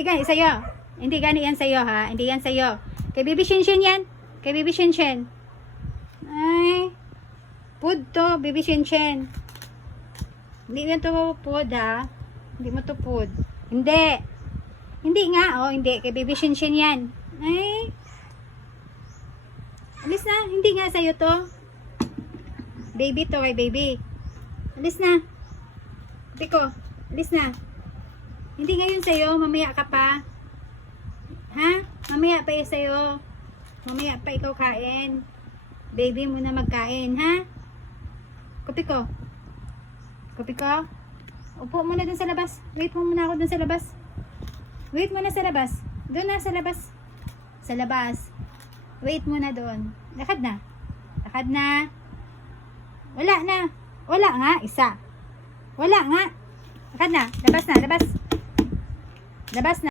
Hindi gani sa'yo. Hindi gani yan sa'yo, ha? Hindi yan sa'yo. Kay Baby Shinshin yan. Kay Baby Shinshin. Ay. Food to, Baby Shinshin. Hindi yan to food, ha? Hindi mo to food. Hindi. Hindi nga, oh. Hindi. Kay Baby Shinshin yan. Ay. Alis na. Hindi nga sa'yo to. Baby to, kay baby. Alis na. Piko. Alis na. Hindi ngayon sa'yo. Mamaya ka pa. Ha? Mamaya pa sa'yo. Mamaya pa ikaw kain. Baby muna magkain, ha? Kopi ko. Kopi ko. Upo muna dun sa labas. Wait mo muna ako dun sa labas. Wait muna sa labas. Doon na sa labas. Sa labas. Wait muna doon. Lakad na. Lakad na. Wala na. Wala nga. Isa. Wala nga. Lakad na. Labas na. Labas. Labas na.